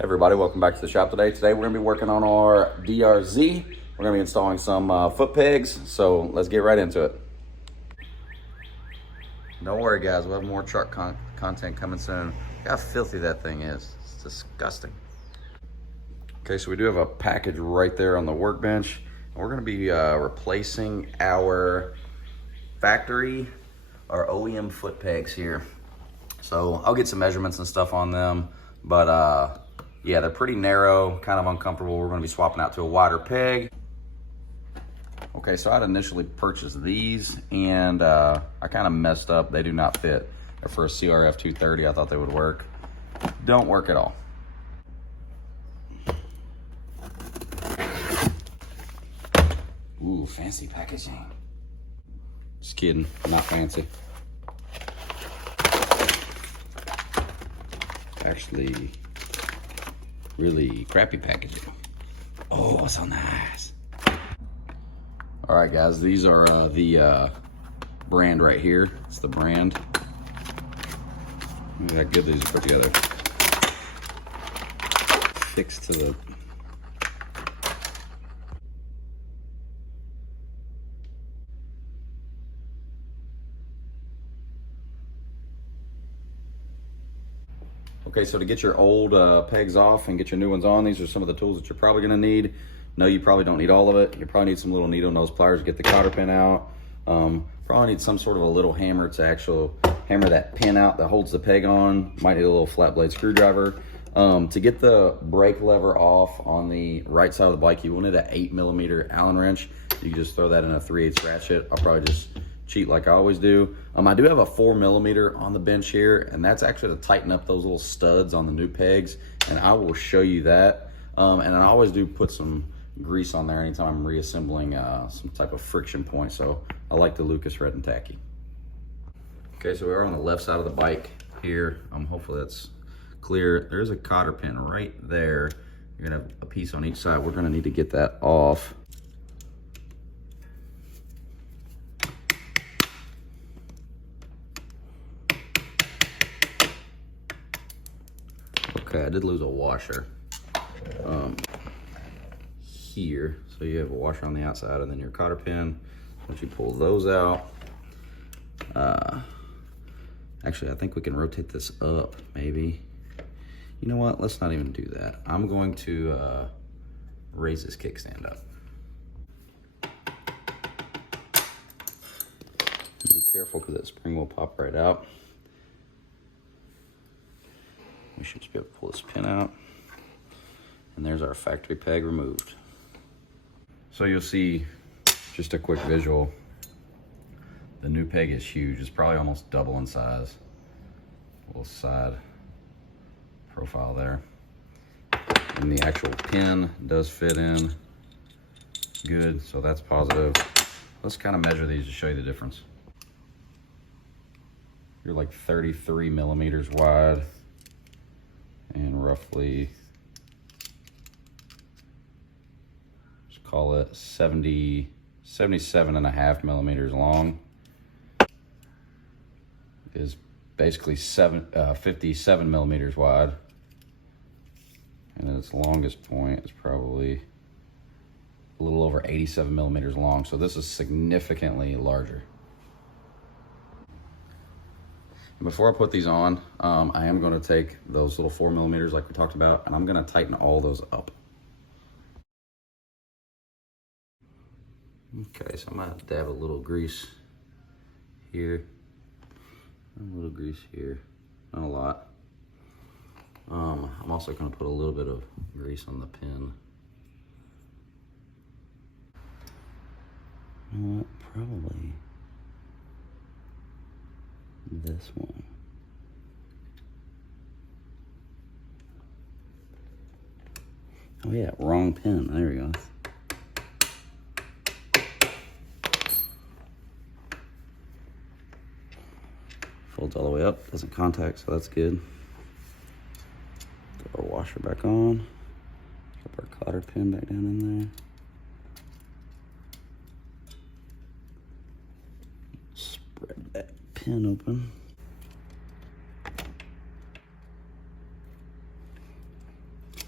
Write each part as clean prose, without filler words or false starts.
Everybody, welcome back to the shop today. Today we're going to be working on our DRZ. We're going to be installing some foot pegs, so let's get right into it. Don't worry guys, we'll have more truck content coming soon. Look how filthy that thing is. It's disgusting. Okay, so we do have a package right there on the workbench. And we're going to be replacing our factory, our OEM foot pegs here. So I'll get some measurements and stuff on them, but yeah, they're pretty narrow, kind of uncomfortable. We're gonna be swapping out to a wider peg. Okay, so I'd initially purchased these and I kind of messed up. They do not fit. They're for a CRF230, I thought they would work. Don't work at all. Ooh, fancy packaging. Just kidding, not fancy. Actually, really crappy packaging. Oh, so nice. All right, guys, these are the brand right here. It's the brand. Look at how good these are put together. Fixed to the... Okay, so to get your old pegs off and get your new ones on, these are some of the tools that you're probably gonna need. No, you probably don't need all of it. You probably need some little needle nose pliers to get the cotter pin out. Probably need some sort of a little hammer to actually hammer that pin out that holds the peg on. Might need a little flat blade screwdriver. To get the brake lever off on the right side of the bike, you will need an 8mm Allen wrench. You can just throw that in a 3/8 ratchet. I'll probably just cheat like I always do. I do have a 4mm on the bench here, and that's actually to tighten up those little studs on the new pegs, and I will show you that. And I always do put some grease on there anytime I'm reassembling some type of friction point, so I like the Lucas Red and Tacky. Okay, so we are on the left side of the bike here. Hopefully that's clear. There's a cotter pin right there. You're gonna have a piece on each side. We're gonna need to get that off. Okay, I did lose a washer here. So you have a washer on the outside and then your cotter pin. Once you pull those out, actually I think we can rotate this up maybe. You know what, let's not even do that. I'm going to raise this kickstand up. Be careful because that spring will pop right out. We should just be able to pull this pin out. And there's our factory peg removed. So you'll see just a quick visual. The new peg is huge. It's probably almost double in size. Little side profile there. And the actual pin does fit in good, so that's positive. Let's kind of measure these to show you the difference. You're like 33mm wide and roughly, just call it 77.5mm long. Is basically 57mm wide, and then its longest point is probably a little over 87mm long. So this is significantly larger. Before I put these on, I am going to take those little 4mm like we talked about, and I'm going to tighten all those up. Okay, so I'm going to dab a little grease here, a little grease here, not a lot. I'm also going to put a little bit of grease on the pin. You know what, probably this one. Oh yeah, wrong pin. There we go. Folds all the way up, doesn't contact, so that's good. Throw our washer back on. Drop our cotter pin back down in there. Spread that pin open.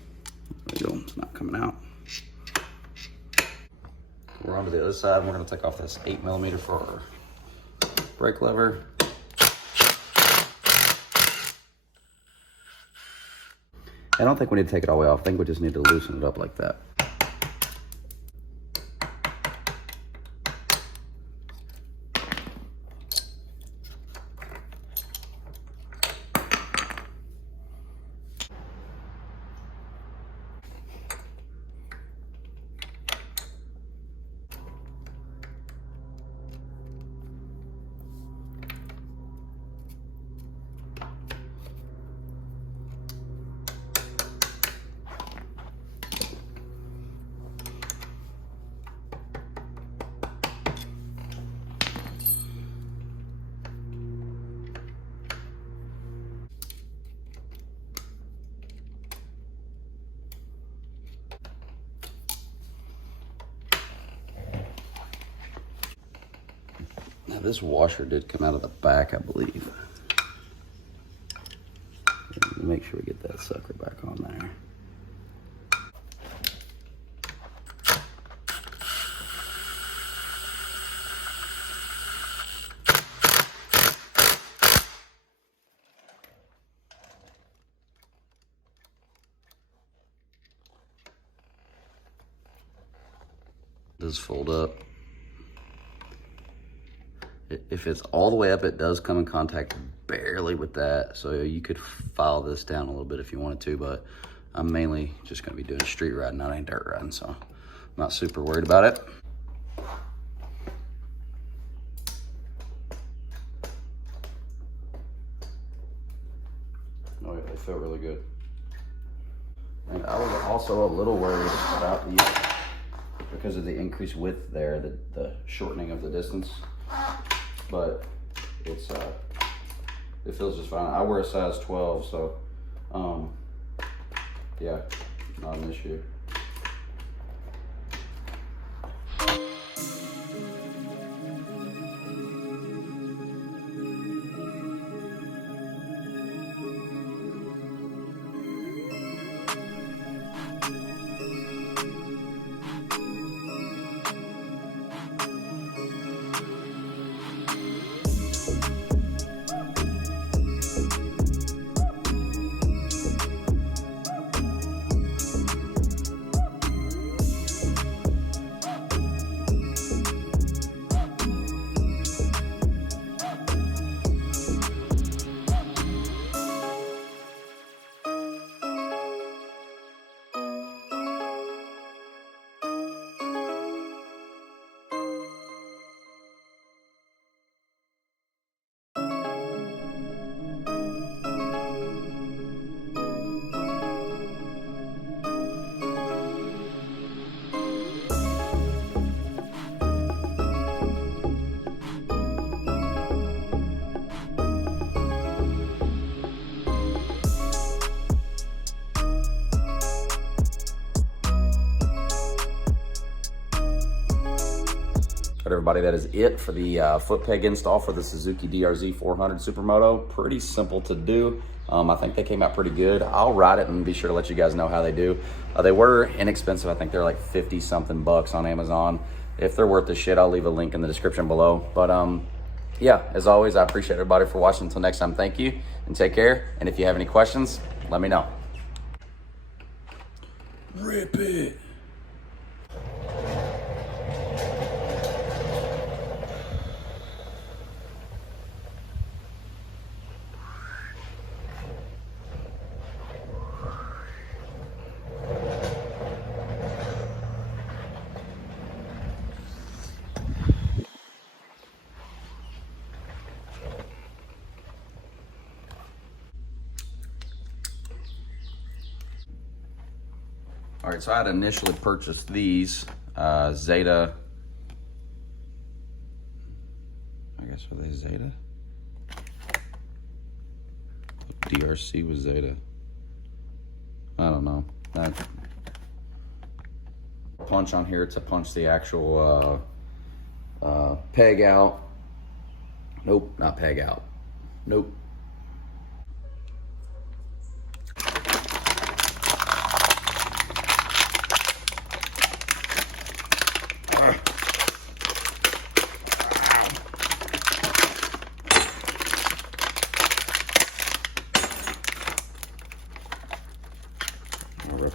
coming out. We're on to the other side, and we're gonna take off this 8mm for our brake lever. I don't think we need to take it all the way off. I think we just need to loosen it up like that. Now this washer did come out of the back, I believe. Make sure we get that sucker back on there. Does fold up. If it's all the way up, it does come in contact barely with that. So you could file this down a little bit if you wanted to, but I'm mainly just gonna be doing street riding, not any dirt riding, so I'm not super worried about it. Oh yeah, they feel really good. And I was also a little worried about because of the increased width there, the shortening of the distance. But it's it feels just fine. I wear a size 12, so yeah, not an issue. Everybody, that is it for the Footpeg install for the Suzuki DRZ400 Supermoto. Pretty simple to do. I think they came out pretty good. I'll ride it and be sure to let you guys know how they do. They were inexpensive. I think they're like 50 something bucks on Amazon. If they're worth the shit, I'll leave a link in the description below. But yeah, as always, I appreciate everybody for watching. Until next time, thank you and take care. And if you have any questions, let me know. Rip it. All right, so I had initially purchased these Zeta. I guess, are they Zeta? DRC was Zeta. I don't know. That punch on here to punch the actual peg out. Nope, not peg out. Nope.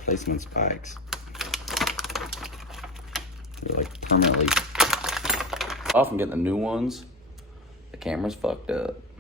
place them in spikes. You're like permanently off and getting the new ones. The camera's fucked up.